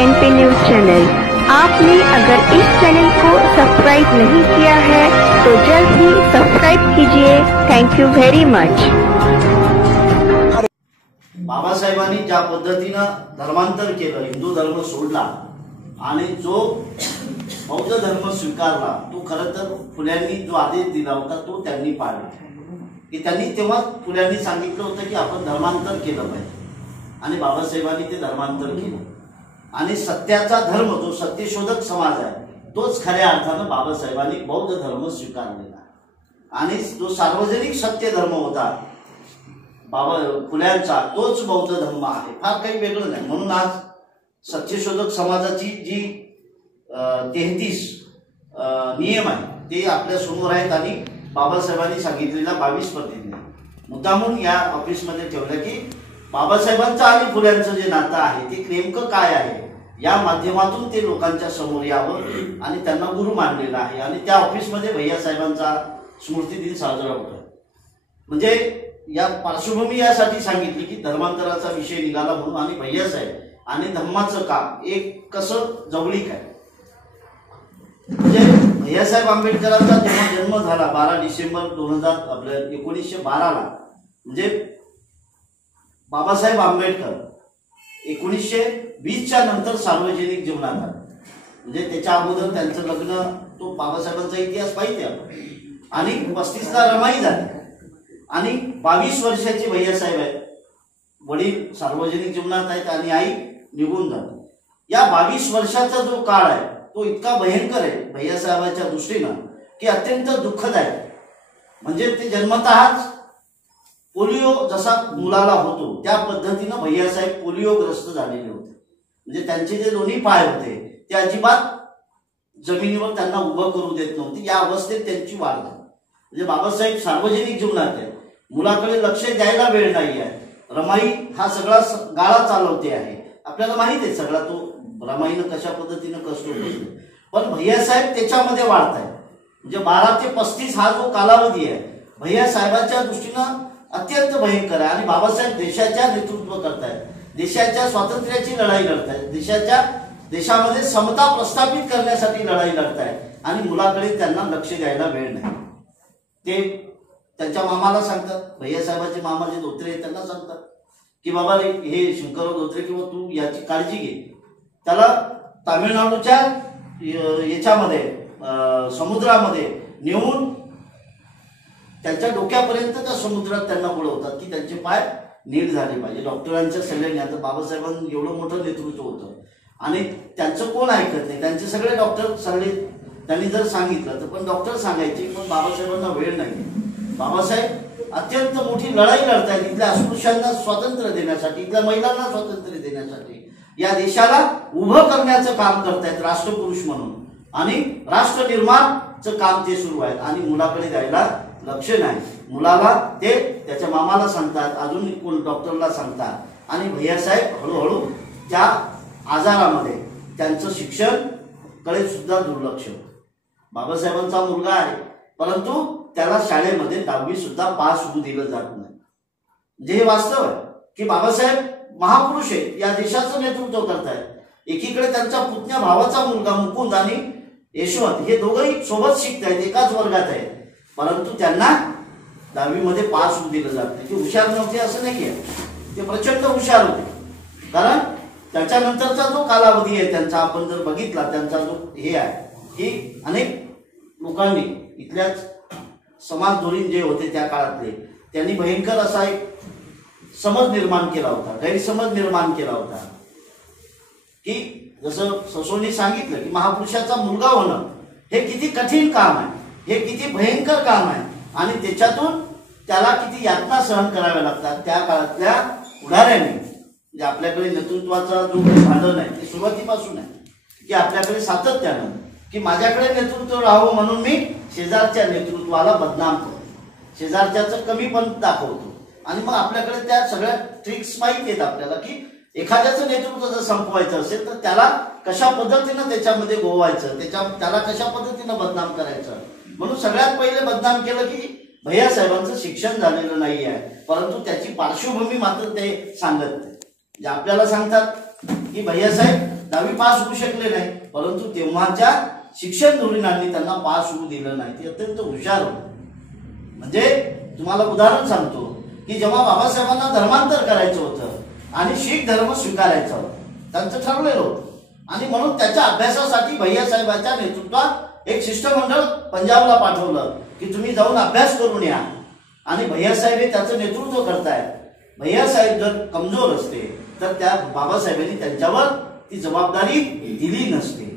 NP news channel. आपने अगर इस channel को सब्सक्राइब नहीं किया है तो जल्द ही सब्सक्राइब कीजिए। Thank you very much. बाबासाहेबांनी ज्या पद्धतीनं धर्मांतर केलं, हिंदू धर्म सोडला आणि जो बौद्ध धर्म स्वीकारला, तो खरं तर फुल्यांनी जो आदेश दिला होता तो त्यांनी पाळला। की त्यांनी तेव्हा फुल्यांनी सांगितलं होतं की आपण धर्मांतर केलं पाहिजे आणि बाबासाहेबांनी ते धर्मांतर केलं आणि सत्याचा धर्म जो सत्यशोधक समाज आहे तोच खऱ्या अर्थानं बाबासाहेबांनी बौद्ध धर्म स्वीकारलेला आणि जो सार्वजनिक सत्य धर्म होता बाबा फुल्यांचा तोच बौद्ध धर्म आहे। फार काही वेगळं नाही। म्हणून आज सत्यशोधक समाजाची जी 33 नियम आहे ते आपल्या समोर आहेत आणि बाबासाहेबांनी सांगितलेल्या 22 पद्धतीने मुद्दामून या ऑफिसमध्ये ठेवलं की बाबासाहेबांचं आणि फुल्यांचं जे नातं आहे ते नेमकं काय आहे या माध्यमातून ते लोकांच्या समोर यावं आणि त्यांना गुरु मानलेला आहे। आणि त्या ऑफिसमध्ये भैयासाहेबांचा स्मृती दिन साजरा होतो। म्हणजे या पार्श्वभूमी यासाठी सांगितली की धर्मांतराचा विषय निघाला म्हणून आणि भैयासाहेब आणि धम्माचं काम एक कसं जवळीक आहे। म्हणजे भैयासाहेब आंबेडकरांचा जेव्हा जन्म झाला 12 डिसेंबर 1912 ला, म्हणजे बाबासाहेब आंबेडकर 1920च्या नंतर सार्वजनिक जीवनात आले। म्हणजे त्याच्या अगोदर त्यांचं लग्न, तो बाबासाहेबांचा इतिहास माहिती आहे, आणि 35ला रमाई झाली आणि 22 वर्षाचे भैयासाहेब आहेत। वडील सार्वजनिक जीवनात आहेत आणि आई निघून झाली। या 22 वर्षाचा जो काळ आहे तो इतका भयंकर आहे भैयासाहेबांच्या दृष्टीनं की अत्यंत दुःखदायक। म्हणजे ते जन्मतःच पोलिओ जसा मुलाला होतो त्या पद्धतीनं भैयासाहेब पोलिओग्रस्त झालेले होते। म्हणजे त्यांचे जे दोन्ही पाय होते ते अजिबात जमिनीवर त्यांना उभं करू देत नव्हते। या अवस्थेत त्यांची वाढ झाली। म्हणजे बाबासाहेब सार्वजनिक जीवनात आहेत, मुलाकडे लक्ष द्यायला वेळ नाही आहे। रमाई हा सगळा गाळा चालवते आहे, आपल्याला माहित आहे सगळा तो रमाईनं कशा पद्धतीनं कष्ट होतो। पण भैयासाहेब त्याच्यामध्ये वाढत आहे। म्हणजे 12 ते 35 हा जो कालावधी आहे भैयासाहेबांच्या दृष्टीनं अत्यंत भयंकर आहे। आणि बाबासाहेब देशाच्या नेतृत्व करतायत, देशाच्या स्वातंत्र्याची लढाई लढतायत, देशामध्ये समता प्रस्थापित करण्यासाठी लढाई लढतायत आणि मुलाकडे त्यांना लक्ष द्यायला वेळ नाही। ते त्यांच्या मामाला सांगतात, भैयासाहेबांचे मामा जे धोत्रे आहेत त्यांना सांगतात की बाबा हे शंकरराव धोत्रे किंवा तू याची काळजी घे। त्याला तामिळनाडूच्या याच्यामध्ये समुद्रामध्ये नेऊन त्यांच्या डोक्यापर्यंत त्या समुद्रात त्यांना बुडवतात की त्यांचे पाय नीट झाले पाहिजे। डॉक्टरांच्या सल्ल्याने, आता बाबासाहेबांनी एवढं मोठं नेतृत्व होतं आणि त्यांचं कोण ऐकत नाही, त्यांचे सगळे डॉक्टर सल्ले त्यांनी जर सांगितलं तर पण डॉक्टर सांगायचे, पण बाबासाहेबांना वेळ नाही। बाबासाहेब अत्यंत मोठी लढाई लढतायत इथल्या अस्पृश्यांना स्वातंत्र्य देण्यासाठी, इथल्या महिलांना स्वातंत्र्य देण्यासाठी, या देशाला उभं करण्याचं काम करतायत राष्ट्रपुरुष म्हणून आणि राष्ट्र निर्माणचं काम ते सुरू आहे। आणि मुलाकडे द्यायला लक्ष नाही। मुलाला ते त्याच्या मामाला सांगतात, अजून कोण डॉक्टरला सांगतात आणि भैयासाहेब हळूहळू त्या आजारामध्ये त्यांचं शिक्षण कडे सुद्धा दुर्लक्ष होतं। बाबासाहेबांचा मुलगा आहे परंतु त्याला शाळेमध्ये 10वी सुद्धा पास होऊ दिलं जात नाही। म्हणजे हे वास्तव आहे की बाबासाहेब महापुरुष आहेत, या देशाचं नेतृत्व करतायत। एकीकडे त्यांचा पुतण्या भावाचा मुलगा मुकुंद आणि यशवंत हे दोघंही सोबत शिकतायत, एकाच वर्गात आहेत, परंतु त्यांना 10वी मध्ये पास होऊ दिलं जात नाही। ते हुशार नव्हते असं नाहीये, ते प्रचंड हुशार होते। कारण त्याच्यानंतरचा जो कालावधी आहे त्यांचा आपण जर बघितला, त्यांचा जो हे आहे की अनेक लोकांनी इथल्याच समाज धोरीण जे होते त्या काळातले त्यांनी भयंकर असा एक समज निर्माण केला होता, गैरसमज निर्माण केला होता की जसं ससोनी सांगितलं की महापुरुषाचा मुलगा होणं हे किती कठीण काम आहे, हे किती भयंकर काम आहे आणि त्याच्यातून त्याला किती यातना सहन कराव्या लागतात। त्या काळातल्या पुढाऱ्यांनी म्हणजे आपल्याकडे नेतृत्वाचा जो भांडण आहे ते सुरुवातीपासून आहे की आपल्याकडे सातत्यानं की माझ्याकडे नेतृत्व राहावं म्हणून मी शेजारच्या नेतृत्वाला बदनाम करतो, शेजारच्याचं कमीपण दाखवतो आणि मग आपल्याकडे त्या सगळ्या ट्रिक्स माहिती आहेत आपल्याला की एखाद्याचं नेतृत्व जर संपवायचं असेल तर त्याला कशा पद्धतीनं त्याच्यामध्ये गोवायचं, त्याला कशा पद्धतीनं बदनाम करायचं। म्हणून सगळ्यात पहिले बदनाम केलं की भैयासाहेबांचं शिक्षण झालेलं नाही आहे, परंतु त्याची पार्श्वभूमी मात्र ते सांगत नाही। आपल्याला सांगतात की भैयासाहेब 10वी पास होऊ शकले नाही, परंतु तेव्हाच्या शिक्षण धोरणांनी त्यांना पास होऊ दिलं नाही. ते अत्यंत हुशार होते. म्हणजे तुम्हाला उदाहरण सांगतो की जेव्हा बाबासाहेबांना धर्मांतर करायचं होतं आणि शीख धर्म स्वीकारायचा होता, त्यांचं ठरलेलं होतं, आणि म्हणून त्याच्या अभ्यासासाठी भैयासाहेबांच्या नेतृत्वात एक शिष्टमंडळ पंजाबला पाठवलं की तुम्ही जाऊन अभ्यास करून या. आणि भैयासाहेब हे त्याचं नेतृत्व करतायत. भैयासाहेब जर कमजोर असते तर त्या बाबासाहेबांनी त्यांच्यावर ती जबाबदारी दिली नसते.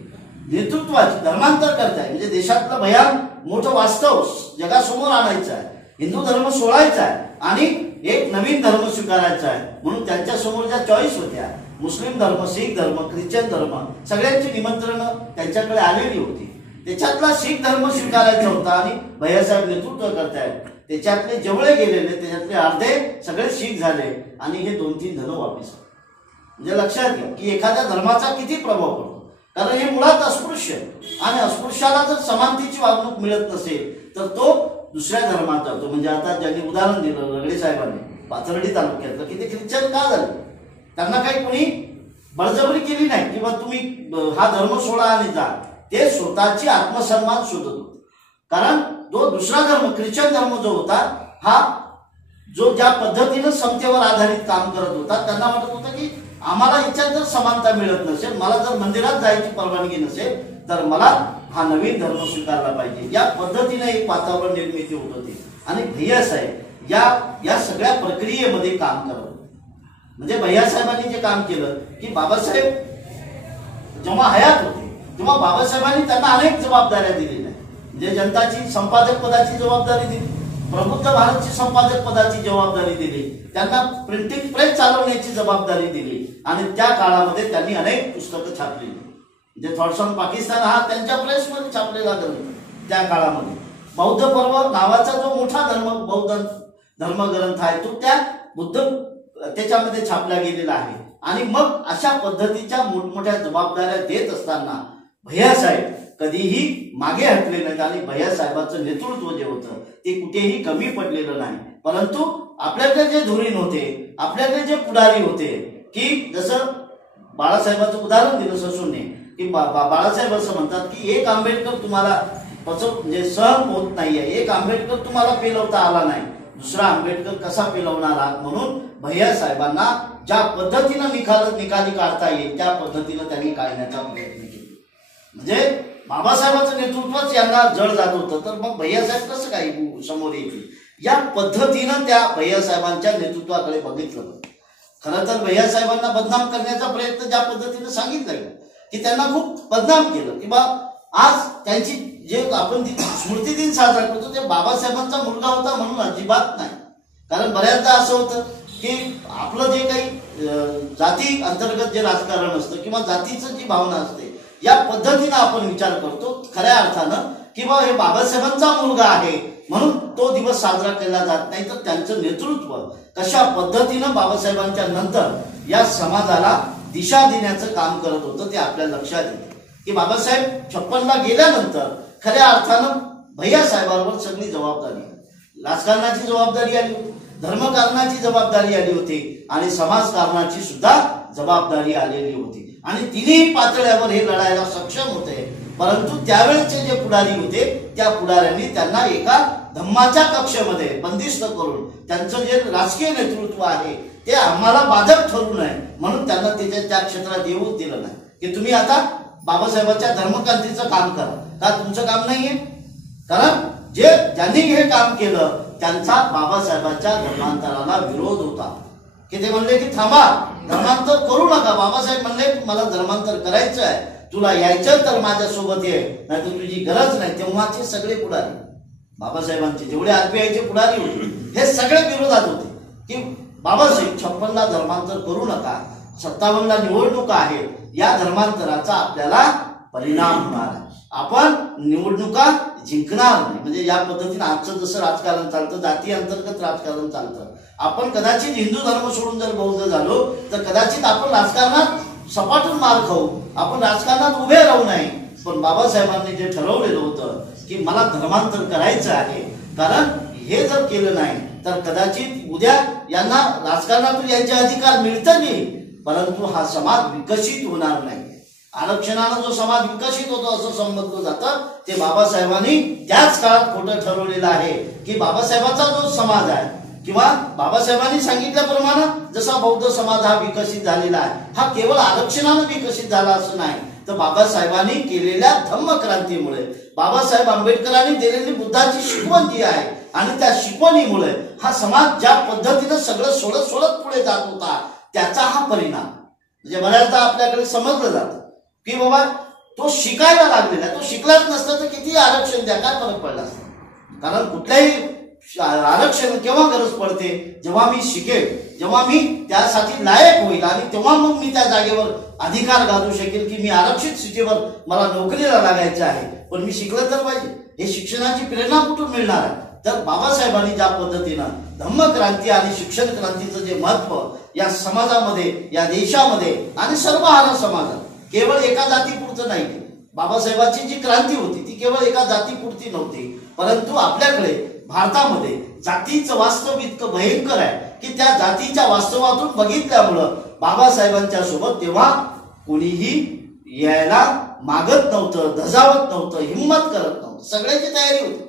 नेतृत्वाची धर्मांतर करताय म्हणजे देशातलं भयान मोठं वास्तव जगासमोर आणायचं आहे, हिंदू धर्म सोडायचा आहे आणि एक नवीन धर्म स्वीकारायचा आहे. म्हणून त्यांच्या समोर ज्या चॉईस होत्या, मुस्लिम धर्म, शीख धर्म, ख्रिश्चन धर्म, सगळ्यांची निमंत्रणं त्यांच्याकडे आलेली होती. त्याच्यातला शीख धर्म स्वीकारायचा होता आणि भैयासाहेब नेतृत्व करतायत. त्याच्यातले जेवढे गेलेले त्याच्यातले अर्धे सगळे शीख झाले आणि हे 2-3 धन वापस. म्हणजे लक्षात घ्या की एखाद्या धर्माचा किती प्रभाव पडतो. कारण हे मुळात अस्पृश्य, आणि अस्पृश्याला जर समानतेची वागणूक मिळत नसेल तर तो दुसऱ्या धर्मात जातो. म्हणजे आता ज्यांनी उदाहरण दिलं रगडे साहेबांनी पाथर्डी तालुक्यातलं, की ते ख्रिश्चन का झाले, त्यांना काही कोणी बळजबरी केली नाही किंवा तुम्ही हा धर्म सोडा आणि जा. ते स्वतःची आत्मसन्मान शोधत होते. कारण तो दुसरा धर्म ख्रिश्चन धर्म जो होता हा जो ज्या पद्धतीनं समतेवर आधारित काम करत होता, त्यांना वाटत होतं की आम्हाला याच्यात जर समानता मिळत नसेल, मला जर मंदिरात जायची परवानगी नसेल, तर मला हा नवीन धर्म स्वीकारला पाहिजे. या पद्धतीने एक वातावरण निर्मिती होत होती. आणि भैयासाहेब या सगळ्या प्रक्रियेमध्ये काम करत होते. म्हणजे भैयासाहेबांनी जे काम केलं की बाबासाहेब जेव्हा हयात होते तेव्हा बाबासाहेबांनी त्यांना अनेक जबाबदाऱ्या दिलेल्या. म्हणजे जनताची संपादक पदाची जबाबदारी दिली, प्रबुद्ध भारतची संपादक पदाची जबाबदारी दिली, त्यांना प्रिंटिंग प्रेस चालवण्याची जबाबदारी दिली. आणि त्या काळामध्ये त्यांनी अनेक पुस्तकं छापली. म्हणजे थॉट्स ऑन पाकिस्तान हा त्यांच्या प्रेसमध्ये छापलेला ग्रंथ. त्या काळामध्ये बौद्ध पर्व नावाचा जो मोठा बौद्ध धर्मग्रंथ आहे तो त्या बुद्ध त्याच्यामध्ये छापला गेलेला आहे. आणि मग अशा पद्धतीच्या मोठमोठ्या जबाबदाऱ्या देत असताना भैयासाहेब कधीही मागे हटले नाहीत. आणि भैयासाहेबांचं नेतृत्व जे होतं ते कुठेही कमी पडलेलं नाही. परंतु आपल्याकडे जे धुरीण होते, आपल्याकडे जे पुढारी होते, की जसं बाळासाहेबांचं उदाहरण दिलं ससूनने, की बाळासाहेब असं म्हणतात की एक आंबेडकर तुम्हाला म्हणजे सहन होत नाहीये, एक आंबेडकर तुम्हाला पेलवता आला नाही, दुसरा आंबेडकर कसा पेलवणार आहात. म्हणून भैयासाहेबांना ज्या पद्धतीनं निकाली काढता येईल त्या पद्धतीनं त्यांनी काढण्याचा प्रयत्न केला. म्हणजे बाबासाहेबांचं नेतृत्वच यांना जड जात होतं, तर मग भैयासाहेब कसं काही समोर येतील. या पद्धतीनं त्या भैयासाहेबांच्या नेतृत्वाकडे बघितलं. खरं तर भैयासाहेबांना बदनाम करण्याचा प्रयत्न ज्या पद्धतीनं सांगितलं की त्यांना खूप बदनाम केलं, किंवा आज त्यांची जे आपण स्मृती दिन साजरा करतो ते बाबासाहेबांचा मुलगा होता म्हणून अजिबात नाही. कारण बऱ्याचदा असं होतं की आपलं जे काही जाती अंतर्गत जे राजकारण असतं किंवा जातीचं जी भावना असते या पद्धतीनं आपण विचार करतो खऱ्या अर्थानं, किंवा हे बाबासाहेबांचा मुलगा आहे म्हणून तो दिवस साजरा केला जात नाही. तर त्यांचं नेतृत्व कशा पद्धतीनं बाबासाहेबांच्या नंतर या समाजाला दिशा देण्याचं काम करत होतं ते आपल्या लक्षात येतं. की बाबासाहेब 56ला गेल्यानंतर खऱ्या अर्थानं भैयासाहेबांवर सगळी जबाबदारी, राजकारणाची जबाबदारी आली होती, धर्मकारणाची जबाबदारी आली होती आणि समाजकारणाची सुद्धा जबाबदारी आलेली होती. आणि तिन्ही पातळ्यावर हे लढायला सक्षम होते. परंतु त्यावेळेचे जे पुढारी होते त्या पुढाऱ्यांनी त्यांना एका धम्माच्या कक्षेमध्ये बंदिस्त करून त्यांचं जे राजकीय नेतृत्व आहे ते आम्हाला बाधक ठरू नये म्हणून त्यांना त्या क्षेत्रात येऊच दिलं नाही. की तुम्ही आता बाबासाहेबांच्या धर्मक्रांतीचं काम करा. का तुमचं काम नाहीये? कारण ज्यांनी हे काम केलं त्यांचा बाबासाहेबांच्या धर्मांतराला विरोध होता. की ते म्हणले की थांबा, धर्मांतर करू नका. बाबासाहेब म्हणले मला धर्मांतर करायचं आहे, तुला यायचं तर माझ्यासोबत ये, नाही तर तुझी गरज नाही. तेव्हाचे सगळे पुढारी बाबासाहेबांचे जेवढे आरपीआयचे पुढारी होते हे सगळे विरोधात होते की बाबासाहेब 56ला धर्मांतर करू नका, 57ला निवडणुका आहेत, या धर्मांतराचा आपल्याला परिणाम होणार आहे, आपण निवडणुका जिंकणार नाही. म्हणजे या पद्धतीने आजचं जसं राजकारण चालतं, जाती अंतर्गत राजकारण चालतं, आपण कदाचित हिंदू धर्म सोडून जर बौद्ध झालो तर कदाचित आपण राजकारणात सपाटून मार खाऊ, आपण राजकारणात उभे राहू नये. पण बाबासाहेबांनी जे ठरवलेलं होतं की मला धर्मांतर करायचं आहे, कारण हे जर केलं नाही तर कदाचित उद्या यांना राजकारणातून यांचे अधिकार मिळतील, परंतु हा समाज विकसित होणार नाही. आरक्षणानं जो समाज विकसित होतो असं समजलं जातं ते बाबासाहेबांनी त्याच काळात खोटं ठरवलेलं आहे की बाबासाहेबांचा जो समाज आहे किंवा बाबासाहेबांनी सांगितल्याप्रमाणे जसा बौद्ध समाज हा विकसित झालेला आहे हा केवळ आरक्षणानं विकसित झाला असं नाही तर बाबासाहेबांनी केलेल्या धम्मक्रांतीमुळे बाबासाहेब आंबेडकरांनी दिलेली बुद्धाची शिकवण जी आहे आणि त्या शिकवणीमुळे हा समाज ज्या पद्धतीनं सगळं सोडत सोडत पुढे जात होता त्याचा हा परिणाम म्हणजे बऱ्याचदा आपल्याकडे समजलं जातं की बाबा तो शिकायला लागलेला तो शिकलाच नसता तर किती आरक्षण द्या काय फरक पडला असता कारण कुठल्याही आरक्षण केव्हा गरज पडते जेव्हा मी शिकेल जेव्हा मी त्यासाठी लायक होईल आणि तेव्हा मग मी त्या जागेवर अधिकार गाजू शकेल की मी आरक्षित स्थितीवर मला नोकरीला लागायचं आहे पण मी शिकलं तर पाहिजे हे शिक्षणाची प्रेरणा कुठून मिळणार आहे तर बाबासाहेबांनी ज्या पद्धतीनं धम्मक्रांती आणि शिक्षण क्रांतीचं जे महत्व या समाजामध्ये या देशामध्ये आणि सर्वहारा समाजात केवळ एका जातीपुरतं नाही बाबासाहेबांची जी क्रांती होती ती केवळ एका जातीपुरती नव्हती परंतु आपल्याकडे भारतामध्ये जातीचं वास्तव इतकं भयंकर आहे की त्या जातीच्या वास्तवातून बघितल्यामुळं बाबासाहेबांच्या सोबत तेव्हा कोणीही यायला मागत नव्हतं धजावत नव्हतं हिंमत करत नव्हतं सगळ्याची तयारी होती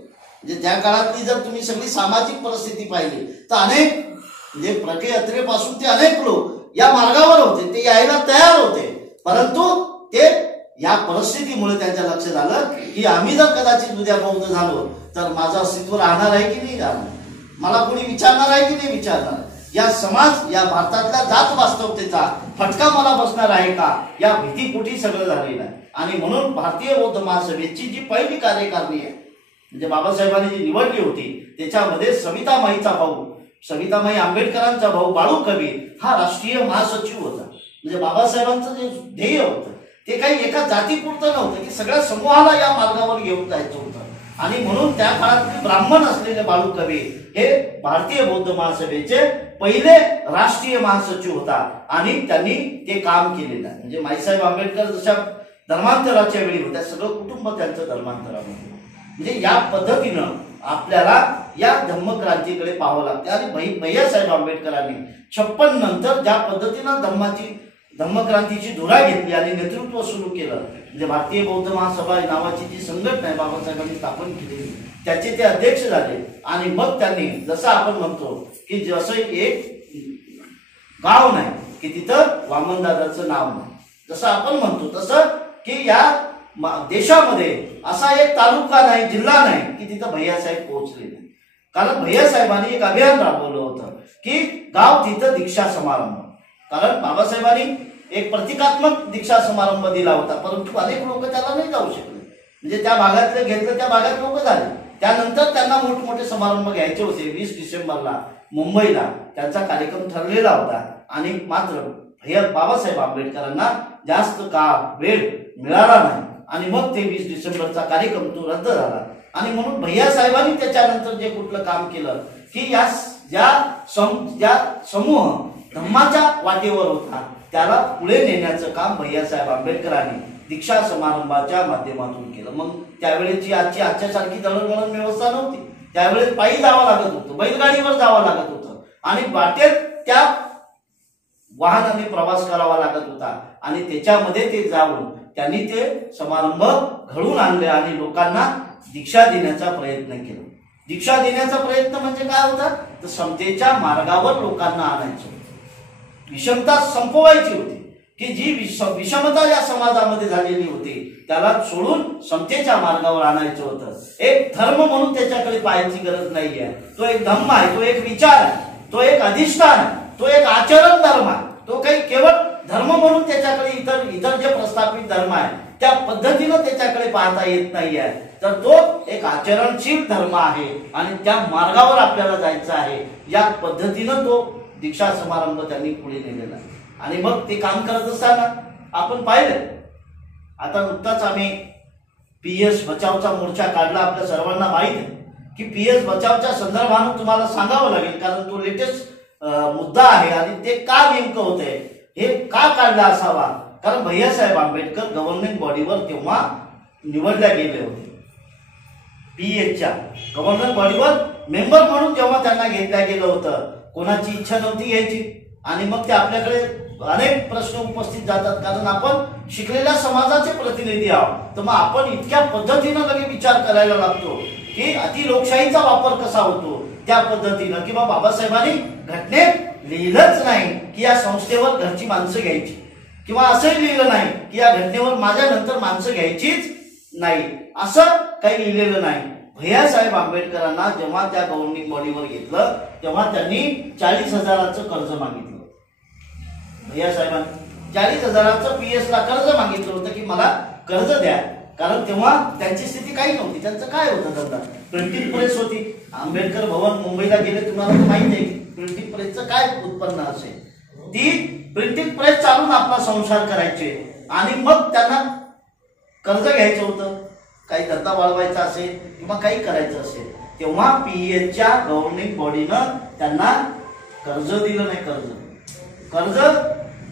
म्हणजे त्या काळातली जर तुम्ही सगळी सामाजिक परिस्थिती पाहिली तर अनेक म्हणजे प्रके यात्रेपासून ते अनेक लोक या मार्गावर होते ते यायला तयार होते परंतु ते या परिस्थितीमुळे त्यांच्या लक्षात आलं की आम्ही जर कदाचित उद्या बौद्ध झालो तर माझं अस्तित्व राहणार आहे की नाही राहणार मला कोणी विचारणार आहे की नाही विचारणार या समाज या भारतातल्या जात वास्तवतेचा फटका मला बसणार आहे का या भीतीपोटी सगळं झालेलं आहे आणि म्हणून भारतीय बौद्ध महासभेची जी पहिली कार्यकारिणी आहे म्हणजे बाबासाहेबांनी जी निवडली होती त्याच्यामध्ये सवितामाईचा भाऊ सवितामाई आंबेडकरांचा भाऊ बाळू कबीर हा राष्ट्रीय महासचिव होता म्हणजे बाबासाहेबांचं जे ध्येय होतं ते काही एका जातीपुरतं नव्हतं की सगळ्या समूहाला या मार्गावर घेऊन जायचं होतं आणि म्हणून त्या काळात ब्राह्मण असलेले बाळू कबीर हे भारतीय बौद्ध महासभेचे पहिले राष्ट्रीय महासचिव होता आणि त्यांनी ते काम केलेलं आहे म्हणजे माईसाहेब आंबेडकर जशा धर्मांतराच्या वेळी होत्या सगळं कुटुंब त्यांचं धर्मांतरामध्ये म्हणजे या पद्धतीनं आपल्याला या धम्मक्रांतीकडे पाहावं लागते आणि भैयासाहेब आंबेडकरांनी 56 नंतर ज्या पद्धतीनं धम्मक्रांतीची धुरा घेतली आणि नेतृत्व सुरू केलं म्हणजे भारतीय बौद्ध महासभा नावाची जी संघटना आहे बाबासाहेबांनी स्थापन केली त्याचे ते अध्यक्ष झाले आणि मग त्यांनी जसं आपण म्हणतो की जसं एक गाव नाही की तिथं वामनदादाचं नाव नाही जसं आपण म्हणतो तसं की या देशामध्ये असा एक तालुका नाही जिल्हा नाही की तिथं भैयासाहेब पोहोचले नाही कारण भैयासाहेबांनी एक अभियान राबवलं होतं की गाव तिथं दीक्षा समारंभ कारण बाबासाहेबांनी एक प्रतिकात्मक दीक्षा समारंभ दिला होता परंतु अनेक लोक त्याला नाही जाऊ शकले म्हणजे त्या भागातले घेतलं त्या भागात लोक झाले त्यानंतर त्यांना मोठमोठे समारंभ घ्यायचे होते 20 डिसेंबरला मुंबईला त्यांचा कार्यक्रम ठरलेला होता आणि मात्र बाबासाहेब आंबेडकरांना जास्त काळ वेळ मिळाला नाही आणि मग ते 20 डिसेंबरचा कार्यक्रम तो रद्द झाला आणि म्हणून भैयासाहेबांनी त्याच्यानंतर जे कुठलं काम केलं की या ज्या समूह धम्माच्या वाटेवर होता त्याला पुढे नेण्याचं काम भैयासाहेब आंबेडकरांनी दीक्षा समारंभाच्या माध्यमातून केलं मग त्यावेळेची आजच्यासारखी दळणवळण व्यवस्था नव्हती त्यावेळेस पायी जावं लागत होतं बैलगाडीवर जावं लागत होतं आणि वाटेत त्या वाहनाने प्रवास करावा लागत होता आणि त्याच्यामध्ये ते जाऊन त्यांनी ते समारंभ घडवून आणले आणि लोकांना दीक्षा देण्याचा प्रयत्न केला दीक्षा देण्याचा प्रयत्न म्हणजे काय होता तर समतेच्या मार्गावर लोकांना आणायचं विषमता संपवायची होती की जी विषमता या समाजामध्ये झालेली होती त्याला सोडून समतेच्या मार्गावर आणायचं होतं एक धर्म म्हणून त्याच्याकडे पाहायची गरज नाहीये तो एक धम्म आहे तो एक विचार आहे तो एक अधिष्ठान आहे तो एक आचरण धर्म आहे तो काही केवळ धर्म म्हणून त्याच्याकडे इतर जे प्रस्थापित धर्म आहे त्या पद्धतीनं त्याच्याकडे पाहता येत नाहीये तर तो एक आचरणशील धर्म आहे आणि त्या मार्गावर आपल्याला जायचं आहे या पद्धतीनं तो दीक्षा समारंभ त्यांनी पुढे नेलेला आणि मग ते काम करत असताना आपण पाहिलं आता नुकताच आम्ही PS बचावचा मोर्चा काढला आपल्या सर्वांना माहित आहे की PS बचावच्या संदर्भानं तुम्हाला सांगावं लागेल कारण तो लेटेस्ट मुद्दा आहे आणि ते का नेमकं होतंय हे का काढला असावा कारण भैयासाहेब आंबेडकर गव्हर्नमेंट बॉडीवर तेव्हा निवडल्या गेले होते PHच्या गव्हर्नमेंट बॉडीवर मेंबर म्हणून जेव्हा त्यांना घेतल्या गेलं होतं कोणाची इच्छा नव्हती घ्यायची आणि मग ते आपल्याकडे अनेक प्रश्न उपस्थित जातात, कारण आपण शिकलेल्या समाजाचे प्रतिनिधी आहोत. तर मग आपण इतक्या पद्धतीनं लगे विचार करायला लागतो की अति लोकशाहीचा वापर कसा होतो त्या पद्धतीनं. किंवा बाबासाहेबांनी घटनेत लिहिलंच नाही की या संस्थेवर घरची माणसं घ्यायची, किंवा असंही लिहिलं नाही की या घटनेवर माझ्यानंतर माणसं घ्यायचीच नाही, असं काही लिहिलेलं नाही. भैयासाहेब आंबेडकरांना जेव्हा त्या गव्हर्निंग बॉडीवर घेतलं तेव्हा त्यांनी 40,000चं कर्ज मागितलं. भैयासाहेबांनी 40,000चं PS ला कर्ज मागितलं होतं की मला कर्ज द्या, कारण तेव्हा त्यांची स्थिती काही नव्हती. त्यांचं काय होतं धंदा, प्रिंटिंग प्रेस होती. आंबेडकर भवन मुंबईला गेले, तुम्हाला तर माहिती आहे प्रिंटिंग प्रेसचं काय उत्पन्न असेल. ती प्रिंटिंग प्रेस चालून आपला संसार करायचे आणि मग त्यांना कर्ज घ्यायचं होतं, काही धंदा वाढवायचा असेल किंवा काही करायचं असेल. तेव्हा PSच्या गव्हर्निंग बॉडीनं त्यांना कर्ज दिलं नाही. कर्ज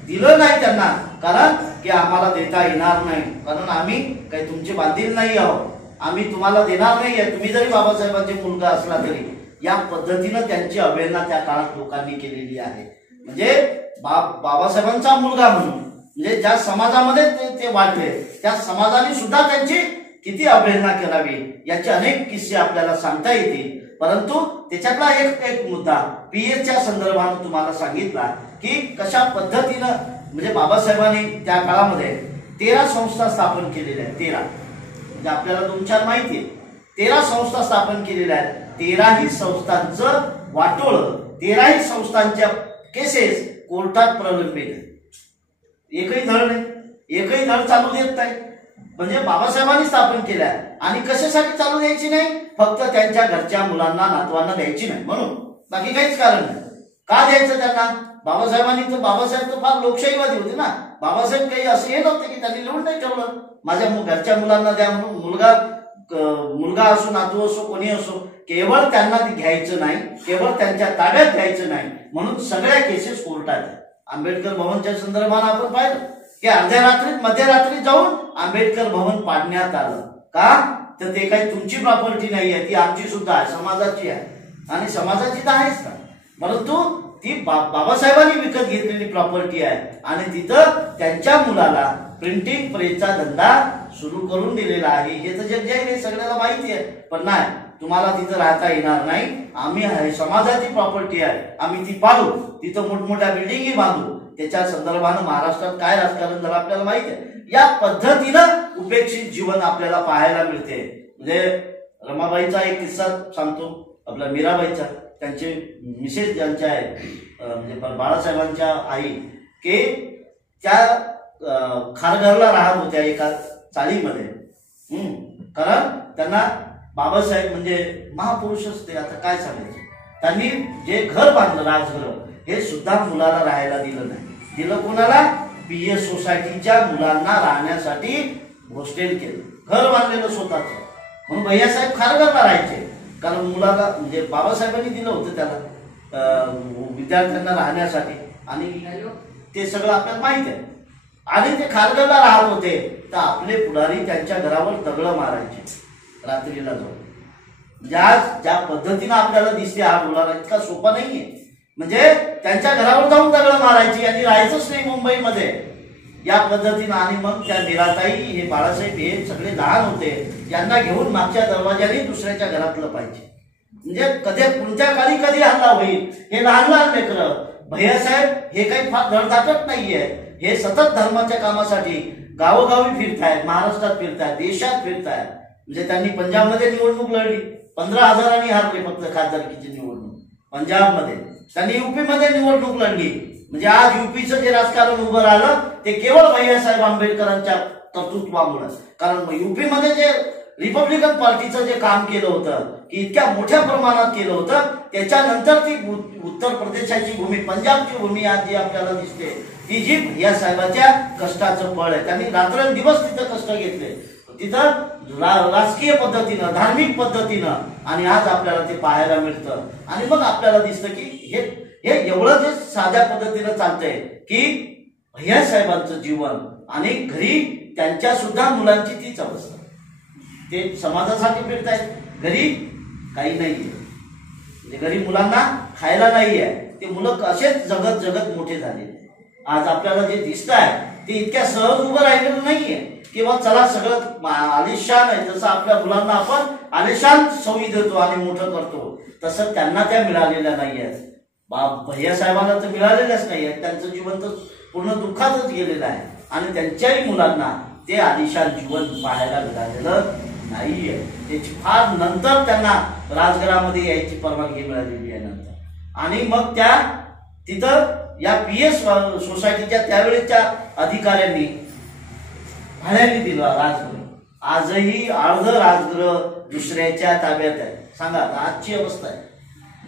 दिलं नाही त्यांना, कारण की आम्हाला देता येणार नाही, कारण आम्ही काही तुमचे बांधील नाही आहोत, आम्ही तुम्हाला देणार नाहीये, तुम्ही जरी बाबासाहेबांचे मुलगा असला तरी. या पद्धतीनं त्यांची अवहेलना त्या काळात लोकांनी केलेली आहे. म्हणजे बाबासाहेबांचा मुलगा म्हणून, म्हणजे ज्या समाजामध्ये ते वाढले त्या समाजाने सुद्धा त्यांची किती अवहेलना करावी याचे अनेक किस्से आपल्याला सांगता येतील. परंतु त्याच्यातला एक मुद्दा PSच्या संदर्भाने तुम्हाला सांगितला की कशा पद्धतीनं म्हणजे बाबासाहेबांनी त्या काळामध्ये 13 संस्था स्थापन केलेल्या आहेत. 13 म्हणजे आपल्याला 2-4 माहिती आहे. 13 संस्था स्थापन केलेल्या आहेत. 13ही संस्थांचं वाटोळ, 13ही संस्थांच्या केसेस कोर्टात प्रलंबित आहेत. एकही धड नाही, एकही धड चालू देत नाही. म्हणजे बाबासाहेबांनी स्थापन केल्या आणि कशासाठी चालू द्यायची नाही, फक्त त्यांच्या घरच्या मुलांना नातवांना द्यायची नाही म्हणून, बाकी काहीच कारण नाही. का द्यायचं त्यांना? बाबासाहेब तर फार लोकशाहीवादी होते ना. बाबासाहेब काही असं हे नव्हते की त्यांनी लिहून नाही ठेवलं माझ्या घरच्या मुलांना द्या म्हणून. मुलगा असो नातू असो कोणी असो, केवळ त्यांना ते घ्यायचं नाही, केवळ त्यांच्या ताब्यात घ्यायचं नाही म्हणून सगळ्या केसेस कोर्टात आहेत. आंबेडकर भवनच्या संदर्भात आपण पाहिलं की अर्ध्या रात्रीत मध्यरात्री जाऊन आंबेडकर भवन पाडण्यात आलं. का तर ते काही तुमची प्रॉपर्टी नाही आहे, ती आमची सुद्धा आहे, समाजाची आहे, आणि समाजाची तर आहेच ना, परंतु ती बाबासाहेबांनी विकत घेतलेली प्रॉपर्टी आहे. आणि तिथं त्यांच्या मुलाला प्रिंटिंग प्रेसचा धंदा सुरू करून दिलेला आहे. हे तर जग जाहीर आहे, सगळ्याला माहिती आहे. पण नाही, तुम्हाला तिथं राहता येणार नाही, आम्ही समाजाची प्रॉपर्टी आहे, आम्ही ती पाडू, तिथं मोठमोठ्या बिल्डिंगी बांधू. त्याच्या संदर्भानं महाराष्ट्रात काय राजकारण झालं आपल्याला माहिती आहे. या पद्धतीनं उपेक्षित जीवन आपल्याला पाहायला मिळते. म्हणजे रमाबाईचा एक किस्सा सांगतो, आपल्या मीराबाईचा. त्यांचे मिसेस ज्यांच्या आहेत म्हणजे बाळासाहेबांच्या आई, की त्या खारघरला राहत होत्या एका चाळीमध्ये. कारण त्यांना बाबासाहेब म्हणजे महापुरुषच ते, आता काय सांगायचं. त्यांनी जे घर बांधलं राजघर, हे सुद्धा मुलाला राहायला दिलं नाही. दिलं कोणाला? PS सोसायटीच्या मुलांना राहण्यासाठी हॉस्टेल केलं, घर बांधलेलं स्वतःच. म्हणून भैयासाहेब खारघरला राहायचे, कारण मुलाला म्हणजे बाबासाहेबांनी दिलं होतं त्याला विद्यार्थ्यांना राहण्यासाठी. आणि ते सगळं आपल्याला माहित आहे. आणि ते खारघरला राहत होते तर आपले पुढारी त्यांच्या घरावर दगड मारायचे रात्रीला जाऊन. ज्या पद्धतीनं आपल्याला दिसते हा मुलाला इतका सोपा नाहीये. म्हणजे त्यांच्या घरावर जाऊन दगड मारायची आणि राहायचंच नाही मुंबईमध्ये, या पद्धतीनं. आणि मग त्या मीराताई, हे बाळासाहेब, हे सगळे लहान होते, यांना घेऊन मागच्या दरवाजाने दुसऱ्याच्या घरातलं पाहिजे. म्हणजे कोणत्या काळी कधी हल्ला होईल हे लहान लहान लेकरं. भैयासाहेब हे काही फार धडधाकट नाहीये, हे सतत धर्माच्या कामासाठी गावोगावी फिरतायत, महाराष्ट्रात फिरतायत, देशात फिरतायत. म्हणजे त्यांनी पंजाबमध्ये निवडणूक लढली, 15,000 हारले फक्त खासदारकीची निवडणूक पंजाबमध्ये. त्यांनी UP मध्ये निवडणूक लढली. म्हणजे आज UPचं जे राजकारण उभं राहिलं ते केवळ भैयासाहेब आंबेडकरांच्या कर्तृत्वामुळे. कारण UP मध्ये जे रिपब्लिकन पार्टीचं जे काम केलं होतं, की इतक्या मोठ्या प्रमाणात केलं होतं, त्याच्यानंतर ती उत्तर प्रदेशाची भूमी, पंजाबची भूमी आज जी आपल्याला दिसते, ती जी भैयासाहेबांच्या कष्टाचं फळ आहे. त्यांनी रात्रंदिवस तिथं कष्ट घेतले, तिथं राजकीय पद्धतीनं, धार्मिक पद्धतीनं, आणि आज आपल्याला ते पाहायला मिळतं. आणि मग आपल्याला दिसतं की हे एवढं जे साध्या पद्धतीनं चालतंय की भैयासाहेबांचं जीवन, आणि घरी त्यांच्या सुद्धा मुलांची तीच अवस्था. ते समाजासाठी फिरतायत, घरी काही नाहीये, म्हणजे घरी मुलांना खायला नाहीये. ते मुलं असेच जगत मोठे झाले. आज आपल्याला जे दिसत आहे ते इतक्या सहज उभं राहिलेलं नाहीये किंवा चला सगळं आलिशान आहे, जसं आपल्या मुलांना आपण आलिशान सवयी देतो आणि मोठं करतो तसं त्यांना त्या मिळालेल्या नाही आहेत. भैया साहेबांना तर मिळालेल्याच नाही आहेत. त्यांचं जीवन तर पूर्ण दुःखातच गेलेलं आहे आणि त्यांच्याही मुलांना ते आलिशान जीवन पाहायला मिळालेलं नाहीये. त्याची फार नंतर त्यांना राजघरामध्ये यायची परवानगी मिळालेली आहे नंतर. आणि मग त्या तिथं या PS सोसायटीच्या त्यावेळेच्या अधिकाऱ्यांनी भाड्याने दिलं राजगृह. आजही अर्ध राजगृह दुसऱ्याच्या ताब्यात आहे. सांगा आजची अवस्था आहे.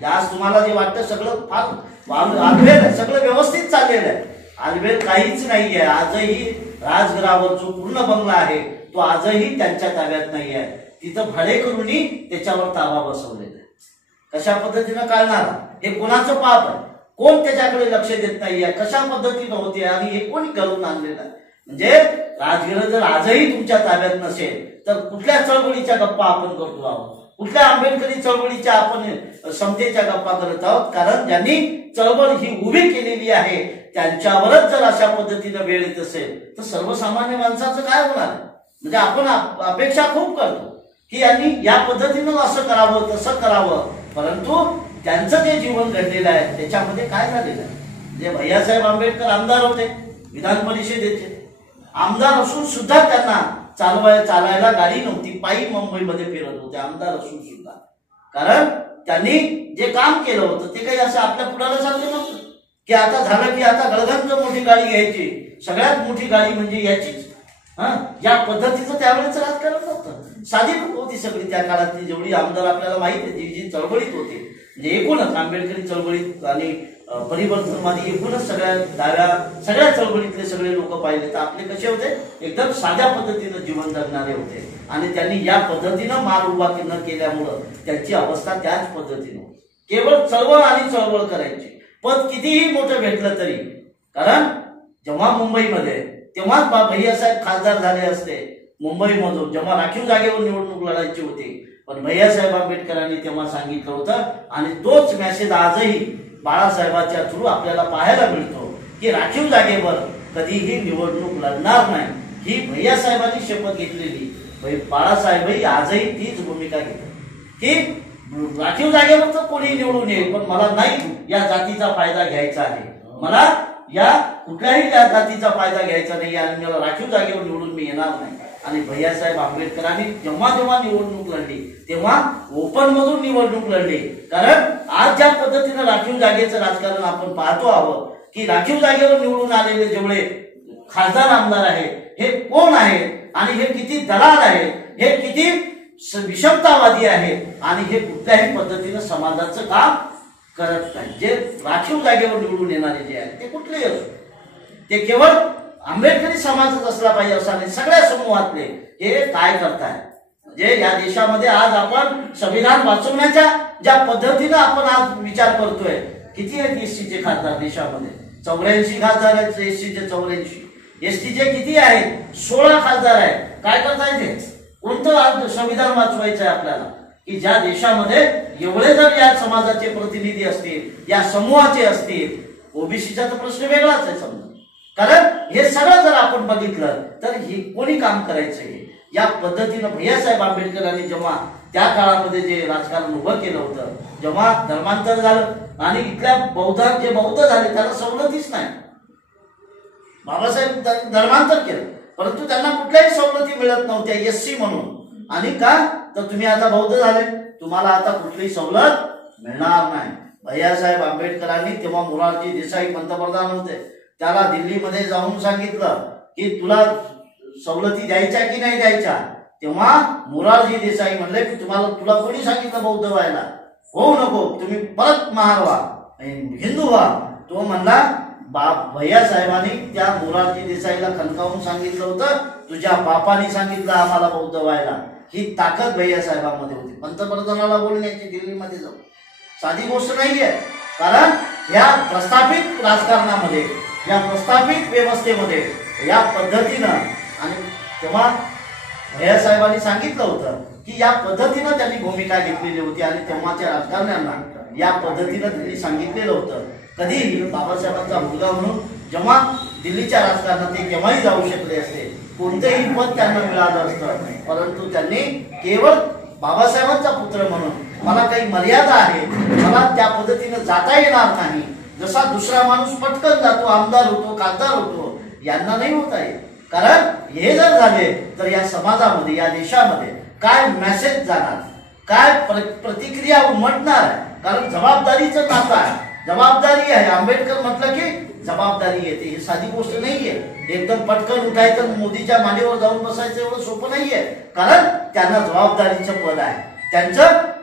आज तुम्हाला जे वाटतं सगळं फार आलबेल आहे, सगळं व्यवस्थित चाललेलं आहे. आलबेल काहीच नाहीये. आजही राजगृहावर जो पूर्ण बंगला आहे तो आजही त्यांच्या ताब्यात नाही आहे. तिथं भाडेकरूंनी त्याच्यावर ताबा बसवलेला आहे. कशा पद्धतीनं काढणार हे कोणाचं पाप आहे? कोण त्याच्याकडे लक्ष देत नाहीये? कशा पद्धतीनं होते आणि हे कोणी करून आणलेलं आहे? म्हणजे राजगृह जर आजही तुमच्या ताब्यात नसेल तर कुठल्या चळवळीच्या गप्पा आपण करतो आहोत? कुठल्या आंबेडकरी चळवळीच्या आपण समतेच्या गप्पा करत आहोत? कारण ज्यांनी चळवळ ही उभी केलेली आहे त्यांच्यावरच जर अशा पद्धतीनं वेळ येत असेल तर सर्वसामान्य माणसाचं काय होणार? म्हणजे आपण अपेक्षा खूप करतो की यांनी या पद्धतीनं असं करावं तसं करावं, परंतु त्यांचं जे जीवन घडलेलं आहे त्याच्यामध्ये काय झालेलं आहे? म्हणजे भैयासाहेब आंबेडकर आमदार होते, विधान परिषदेचे आमदार असून सुद्धा त्यांना चालायला गाडी नव्हती, पायी मुंबईमध्ये फिरत होते आमदार असून सुद्धा. कारण त्यांनी जे काम केलं होतं ते काही असं आपल्या पुढाला सारखं नव्हतं की आता झालं की आता गळगंज मोठी गाडी घ्यायची, सगळ्यात मोठी गाडी म्हणजे याचीच. या पद्धतीचं त्यावेळेच राजकारण होतं. साधी होती सगळी त्या काळातली जेवढी आमदार आपल्याला माहिती आहे, जी चळवळीत होते म्हणजे एकूणच आंबेडकरी चळवळीत आणि परिवर्तनवादी एकूणच सगळ्या चळवळीतले सगळे लोक पाहिले तर आपले कसे होते? एकदम साध्या पद्धतीनं जीवन जगणारे होते. आणि त्यांनी या पद्धतीनं माल उभा न केल्यामुळं त्यांची अवस्था त्याच पद्धतीनं केवळ चळवळ आणि चळवळ करायची. पद कितीही मोठं भेटलं तरी, कारण जेव्हा मुंबईमध्ये तेव्हाच भैयासाहेब खासदार झाले असते मुंबईमधून, जेव्हा राखीव जागेवर निवडणूक लढायची होती, पण भैयासाहेब आंबेडकरांनी तेव्हा सांगितलं होतं आणि तोच मेसेज आजही बाळासाहेबांच्या थ्रू आपल्याला पाहायला मिळतो की राखीव जागेवर कधीही निवडणूक लढणार नाही. ही भैयासाहेबांनी शपथ घेतलेली. बाळासाहेबही आजही तीच भूमिका घेतात की राखीव जागेवर तर कोणी निवडून येईल पण मला नाही या जातीचा फायदा घ्यायचा आहे, मला या कुठल्याही जातीचा फायदा घ्यायचा नाही आणि मला राखीव जागेवर निवडून मी येणार नाही. आणि भैयासाहेब आंबेडकरांनी जेव्हा जेव्हा निवडणूक लढली तेव्हा ओपन मधून निवडणूक लढली. कारण आज ज्या पद्धतीनं राखीव जागेचं राजकारण आपण पाहतो आहोत की राखीव जागेवर निवडून आलेले जेवढे खासदार आमदार आहेत हे कोण आहेत आणि हे किती दलाल आहेत, हे किती विषमतावादी आहेत आणि हे कुठल्याही पद्धतीनं समाजाचं काम करत नाही. जे राखीव जागेवर निवडून येणारे जे आहेत ते कुठलेही असो, ते केवळ आंबेडकरी समाजच असला पाहिजे असा नाही, सगळ्या समूहातले हे काय करताय? म्हणजे या देशामध्ये आज आपण संविधान वाचवण्याच्या ज्या पद्धतीनं आपण आज विचार करतोय, किती आहेत एसटीचे खासदार देशामध्ये? 84 खासदार आहेत एसटीचे, 84. एसटीचे किती आहेत? 16 खासदार आहेत. काय करताय ते? कोणतं आज संविधान वाचवायचं आहे आपल्याला की ज्या देशामध्ये एवढे जर या समाजाचे प्रतिनिधी असतील, या समूहाचे असतील, ओबीसीचा तर प्रश्न वेगळाच आहे समजा. कारण हे सगळं जर आपण बघितलं तर हे कोणी काम करायचंय? या पद्धतीनं भैयासाहेब आंबेडकरांनी जेव्हा त्या काळामध्ये जे राजकारण उभं केलं होतं, जेव्हा धर्मांतर झालं आणि इथल्या जे बौद्ध झाले त्याला सवलतीच नाही. बाबासाहेब धर्मांतर केलं परंतु त्यांना कुठल्याही सवलती मिळत नव्हत्या एससी म्हणून. आणि का तर तुम्ही आता बौद्ध झाले, तुम्हाला आता कुठलीही सवलत मिळणार नाही. भैयासाहेब आंबेडकरांनी तेव्हा मोरारजी देसाई पंतप्रधान होते, त्याला दिल्लीमध्ये जाऊन सांगितलं की तुला सवलती द्यायच्या की नाही द्यायच्या. तेव्हा मोरारजी देसाई म्हणले की तुला कोणी सांगितलं बौद्ध व्हायला? होऊ नको, तुम्ही परत महार व्हा, हिंदू व्हा. तो म्हणला भैयासाहेबांनी त्या मोरारजी देसाईला खणकावून सांगितलं होतं, तुझ्या बापाने सांगितलं आम्हाला बौद्ध व्हायला. ही ताकद भैयासाहेबांमध्ये होती. पंतप्रधानाला बोलण्याची दिल्लीमध्ये जाऊन साधी गोष्ट नाहीये. कारण या प्रस्थापित राजकारणामध्ये, या प्रस्थापित व्यवस्थेमध्ये या पद्धतीनं, आणि तेव्हा भैयासाहेबांनी सांगितलं होतं की या पद्धतीनं त्यांनी भूमिका घेतलेली होती आणि तेव्हाच्या राजकारण्यांना या पद्धतीनं त्यांनी सांगितलेलं होतं. कधीही बाबासाहेबांचा मुलगा म्हणून जेव्हा दिल्लीच्या राजकारणात ते केव्हाही जाऊ शकले असते, कोणतेही पद त्यांना मिळालं असतं, परंतु त्यांनी केवळ बाबासाहेबांचा पुत्र म्हणून मला काही मर्यादा आहे, मला त्या पद्धतीने जाता येणार नाही, जसा दुसरा माणूस पटकन जातो, आमदार होतो, खासदार होतो, यांना नाही होता येत. कारण हे जर झाले तर या समाजामध्ये, या देशामध्ये काय मेसेज जाणार, काय प्रतिक्रिया उमटणार आहे. कारण जबाबदारीचं नातं आहे, जबाबदारी आहे. आंबेडकर म्हटलं की जबाबदारी येते, ही साधी गोष्ट नाहीये. एकदम पटकन उठायचं मोदीच्या मांडीवर जाऊन बसायचं एवढं सोपं नाहीये. कारण त्यांना जबाबदारीचं पद आहे,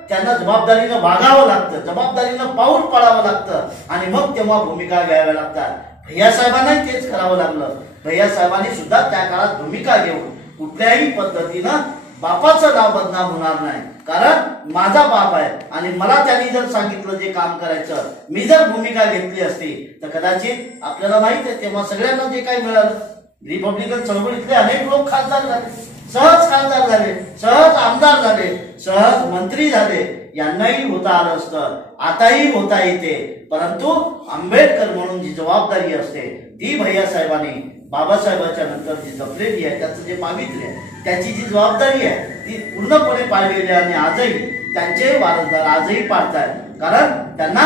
त्यांना जबाबदारीनं वागावं लागतं, जबाबदारीनं पाऊल पाडावं लागतं आणि मग तेव्हा भूमिका घ्याव्या लागतात. भैयासाहेबांनाही तेच करावं लागलं. भैयासाहेबांनी सुद्धा त्या काळात भूमिका घेऊन कुठल्याही पद्धतीनं बापाचं नाव बदनाम होणार नाही, कारण माझा बाप आहे आणि मला त्यांनी जर सांगितलं जे काम करायचं, मी जर भूमिका घेतली असती तर कदाचित आपल्याला माहित आहे तेव्हा सगळ्यांना जे काही मिळालं, रिपब्लिकन चळवळीतले अनेक लोक खासदार झाले, सहज खासदार झाले, सहज आमदार झाले, सहज मंत्री झाले. यांनाही होता आलं असतं, आताही होता येते. परंतु आंबेडकर म्हणून जी जबाबदारी असते ती भैयासाहेबांनी बाबासाहेबांच्या नंतर जी जपलेली आहे, त्याचं जे पावित्र्य आहे, त्याची जी जबाबदारी आहे ती पूर्णपणे पाळलेली आहे. आणि आजही त्यांचे वारसदार आजही पाळतायत, कारण त्यांना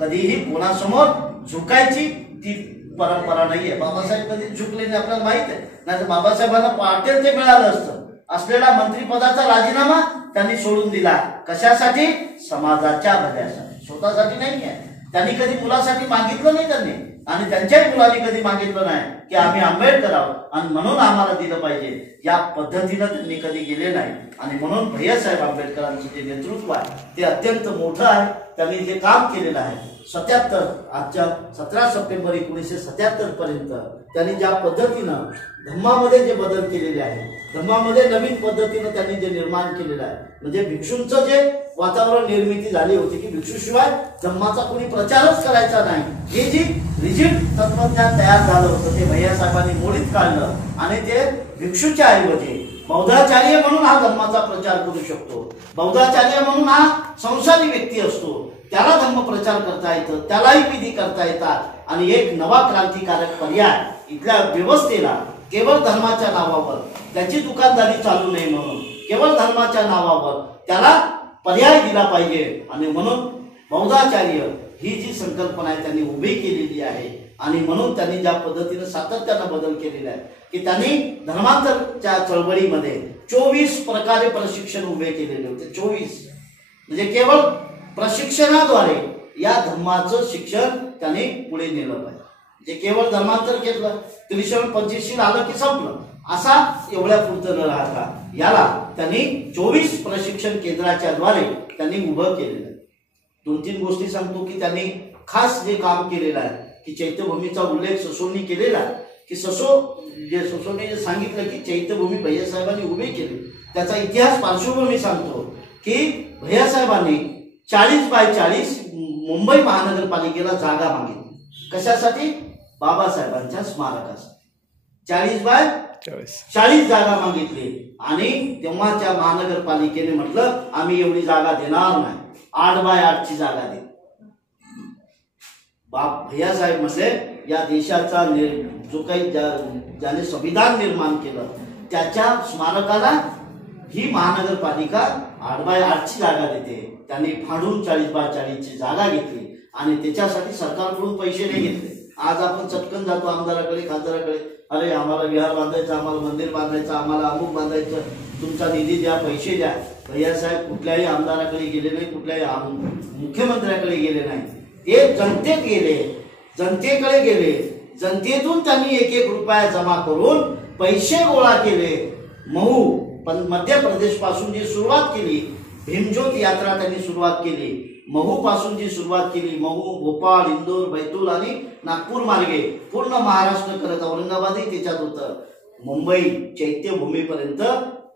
कधीही कोणासमोर झुकायची ती परंपरा नाहीये. बाबासाहेब कधी झुकले नाही आपल्याला माहित आहे, नाही तर बाबासाहेबांना पाटील ते मिळालं असतं. असलेला मंत्रिपदाचा राजीनामा त्यांनी सोडून दिला. कशासाठी? समाजाच्या भल्यासाठी, स्वतःसाठी नाही आहे. त्यांनी कधी मुलासाठी मागितलं नाही त्यांनी, आणि त्यांच्याही मुलांनी कधी मागितलं नाही की आम्ही आंबेडकर आहोत आणि म्हणून आम्हाला दिलं पाहिजे. या पद्धतीनं त्यांनी कधी गेले नाही. आणि म्हणून भैयासाहेब आंबेडकरांचं जे नेतृत्व आहे ते अत्यंत मोठं आहे. त्यांनी जे काम केलेलं आहे 77 आजच्या 17 सप्टेंबर 1977 पर्यंत त्यांनी ज्या पद्धतीनं धम्मामध्ये जे बदल केलेले आहे, धम्मामध्ये नवीन पद्धतीनं त्यांनी जे निर्माण केलेलं आहे, म्हणजे भिक्षूंचं जे वातावरण निर्मिती झाली होती की भिक्षूशिवाय धम्माचा कोणी प्रचारच करायचा नाही, हे जी रिजिड तत्वज्ञान तयार झालं होतं ते भैयासाहेबांनी मोडीत काढलं आणि ते भिक्षूच्या ऐवजी बौद्धाचार्य म्हणून हा धम्माचा प्रचार करू शकतो. बौद्धाचार्य म्हणून हा संसारी व्यक्ती असतो, त्याला धम्म प्रचार करता येतं, त्यालाही विधी करता येतात. आणि एक नवा क्रांतिकारक पर्याय इथल्या व्यवस्थेला केवळ धर्माच्या नावावर त्याची दुकानदारी चालू नये म्हणून केवळ धर्माच्या नावावर त्याला पर्याय दिला पाहिजे. आणि म्हणून बौद्धाचार्य ही जी संकल्पना आहे त्यांनी उभी केलेली आहे. आणि म्हणून त्यांनी ज्या पद्धतीने सातत्यानं बदल केलेला आहे की त्यांनी धर्मांतरच्या चळवळीमध्ये 24 प्रकारे प्रशिक्षण उभे केलेले होते. 24 म्हणजे केवळ प्रशिक्षणाद्वारे या धर्माचं शिक्षण त्यांनी पुढे नेलं पाहिजे. जे केवळ धर्मांतर केलं, त्रिशरण पंचशील आलं की संपलं, असा एवढ्या पुरतं न राहता याला त्यांनी 24 प्रशिक्षण केंद्राच्या द्वारे त्यांनी उभं केलेलं आहे. 2-3 गोष्टी सांगतो की त्यांनी खास जे काम केलेलं आहे की चैत्यभूमीचा उल्लेख ससोंनी केलेला आहे की ससोने जे सांगितलं की चैत्यभूमी भैयासाहेबांनी उभी केली, त्याचा इतिहास पार्श्वभूमी सांगतो की भैयासाहेबांनी 40x40 मुंबई महानगरपालिकेला जागा मागितली. कशासाठी? बाबासाहेबांच्या स्मारकासाठी 40x40 जागा मागितली. आणि तेव्हाच्या महानगरपालिकेने म्हटलं आम्ही एवढी जागा देणार नाही, 8x8 जागा दे. भैयासाहेब म्हटले या देशाचा जो काही ज्याने संविधान निर्माण केलं त्याच्या स्मारकाला ही महानगरपालिका 8x8 जागा देते. त्यांनी फाडून 40x40 जागा घेतली आणि त्याच्यासाठी सरकारकडून पैसे नाही घेतले. आज आपण चटकन जातो आमदाराकडे, खासदाराकडे, अरे आम्हाला विहार बांधायचं, आम्हाला मंदिर बांधायचं, आम्हाला अमुक बांधायचं, तुमचा निधी द्या, पैसे द्या. भैयासाहेब कुठल्याही आमदाराकडे गेले नाही, कुठल्याही मुख्यमंत्र्याकडे गेले नाही. ते जनतेत गेले, जनतेकडे गेले, जनतेतून त्यांनी 1-1 रुपया जमा करून पैसे गोळा केले. मध्य प्रदेश पासून जी सुरुवात केली, भीमज्योत यात्रा त्यांनी सुरुवात केली. महू पासून जी सुरुवात केली, महू, भोपाळ, इंदोर, बैतूल आणि नागपूर मार्गे पूर्ण महाराष्ट्र करत, औरंगाबादही त्याच्यात होतं. मुंबई चैत्यभूमीपर्यंत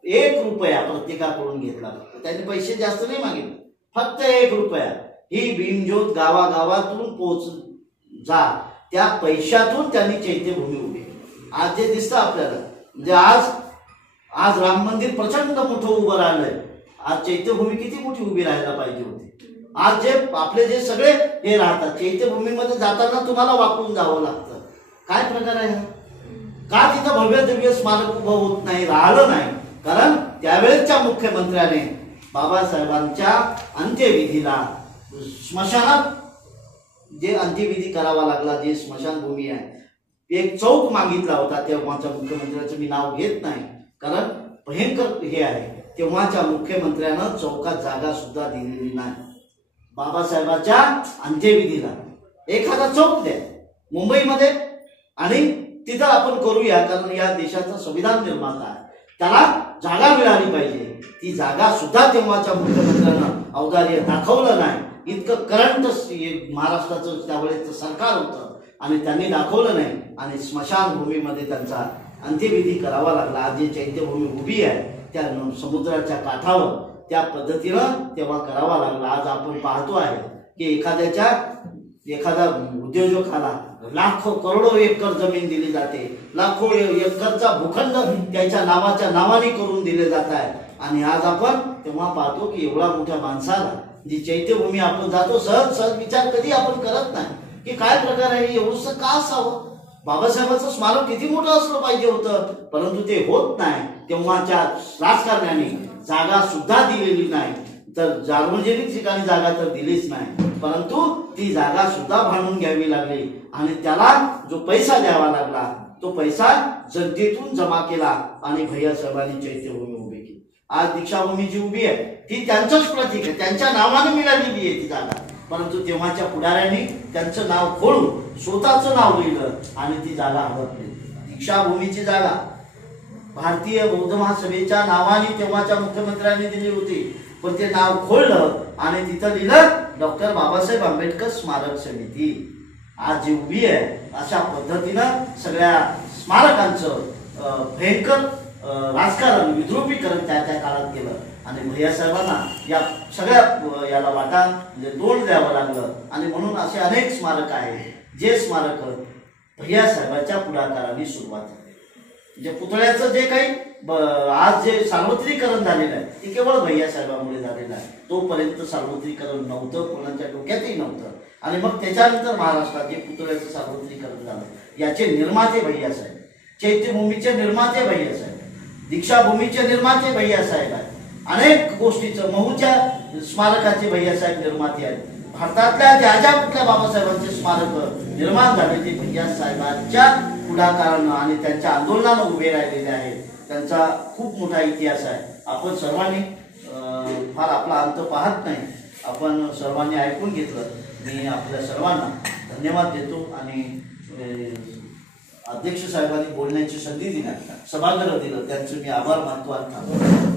1 रुपया प्रत्येकाकडून घेतला. त्यांनी पैसे जास्त नाही मागितले, फक्त 1 रुपया. ही भीमज्योत गावागावातून पोहोच जा, त्या पैशातून त्यांनी चैत्यभूमी उभी केली. आज जे दिसतं आपल्याला, म्हणजे आज राम मंदिर प्रचंड मोठं उभं राहिलंय. आज चैत्यभूमी किती मोठी उभी राहायला पाहिजे होती. आज जे आपले जे सगळे हे राहतात चैत्यभूमीमध्ये जाताना तुम्हाला वाकून जावं लागतं. काय प्रकार आहे? का तिथं भव्य दिव्य स्मारक उभं होत नाही, राहिलं नाही? कारण त्यावेळेच्या मुख्यमंत्र्याने बाबासाहेबांच्या अंत्यविधीला स्मशानात जे अंत्यविधी करावा लागला, जे स्मशानभूमी आहे, एक चौक मागितला होता तेव्हाच्या मुख्यमंत्र्याचं मी नाव घेत नाही कारण भयंकर हे आहे. तेव्हाच्या मुख्यमंत्र्यानं चौकात जागा सुद्धा दिलेली नाही. बाबासाहेबांच्या अंत्यविधीला एखादा चौक द्या मुंबईमध्ये आणि तिथं आपण करूया, कारण या देशाचा संविधान निर्माता आहे, त्याला जागा मिळाली पाहिजे. ती जागा सुद्धा तेव्हाच्या मुख्यमंत्र्यानं औदार्य दाखवलं नाही. इतकं करंट महाराष्ट्राचं त्यावेळेचं सरकार होतं आणि त्यांनी दाखवलं नाही आणि स्मशानभूमीमध्ये त्यांचा अंत्यविधी करावा लागला. आज जे चैत्यभूमी उभी आहे त्या समुद्राच्या काठावर त्या पद्धतीनं तेव्हा करावा लागला. आज आपण पाहतो आहे की एखादा उद्योजकाला लाखो करोडो एकर जमीन दिली जाते, लाखो एकरचा भूखंड त्याच्या नावाने करून दिले जात आहे. आणि आज आपण तेव्हा पाहतो की एवढा मोठ्या माणसाला जी चैत्यभूमी आपण जातो, सहज विचार कधी आपण करत नाही की काय प्रकार आहे, एवढंसं का असावं. बाबासाहेबांचं स्मारक किती मोठं असलं पाहिजे होतं, परंतु ते होत नाही. तेव्हाच्या राजकारण्याने जागा सुद्धा दिलेली नाही, तर सार्वजनिक ठिकाणी जागा तर दिलीच नाही, परंतु ती जागा सुद्धा भांडून घ्यावी लागली आणि त्याला जो पैसा द्यावा लागला तो पैसा जनतेतून जमा केला आणि भैयासाहेबांनी चैत्यभूमी उभी केली. आज दीक्षाभूमी जी उभी आहे ती त्यांचंच प्रतीक आहे, त्यांच्या नावाने मिळालेली आहे ती जागा, परंतु तेव्हाच्या पुढाऱ्यांनी त्यांचं नाव खोडून स्वतःचं नाव लिहिलं आणि ती जागा हडपली. दीक्षाभूमीची जागा भारतीय बौद्ध महासभेच्या नावाने तेव्हाच्या मुख्यमंत्र्यांनी दिली होती, पण ते नाव खोडलं आणि तिथं लिहिलं डॉक्टर बाबासाहेब आंबेडकर स्मारक समिती. आज जी उभी आहे अशा पद्धतीनं सगळ्या स्मारकांचं भयंकर राजकारण विद्रुपीकरण त्या काळात केलं आणि भैयासाहेबांना या सगळ्या याला वाटा म्हणजे तोंड द्यावं लागलं. आणि म्हणून असे अनेक स्मारक आहेत जे स्मारक भैयासाहेबांच्या पुढाकाराने सुरुवात झाली. म्हणजे पुतळ्याचं जे काही आज जे सार्वत्रिकरण झालेलं आहे ते केवळ भैयासाहेबांमुळे झालेलं आहे. तोपर्यंत सार्वत्रिकरण नव्हतं, कोणाच्या डोक्यातही नव्हतं. आणि मग त्याच्यानंतर महाराष्ट्रात जे पुतळ्याचं सार्वत्रिकरण झालं याचे निर्माते भैयासाहेब, चैत्यभूमीचे निर्माते भैयासाहेब, दीक्षाभूमीचे निर्माते भैयासाहेब आहेत. अनेक गोष्टीचं महूच्या स्मारकाचे भैयासाहेब निर्माते आहेत. भारतातल्या ज्या कुठल्या बाबासाहेबांचे स्मारक निर्माण झाले ते भैयासाहेबांच्या पुढाकारानं आणि त्यांच्या आंदोलनानं उभे राहिलेले आहेत. त्यांचा खूप मोठा इतिहास आहे. आपण सर्वांनी फार आपला अंत पाहत नाही, आपण सर्वांनी ऐकून घेतलं. मी आपल्या सर्वांना धन्यवाद देतो आणि अध्यक्ष साहेबांनी बोलण्याची संधी दिली, सभागृह दिलं, त्यांचं मी आभार मानतो आणि थांबतो.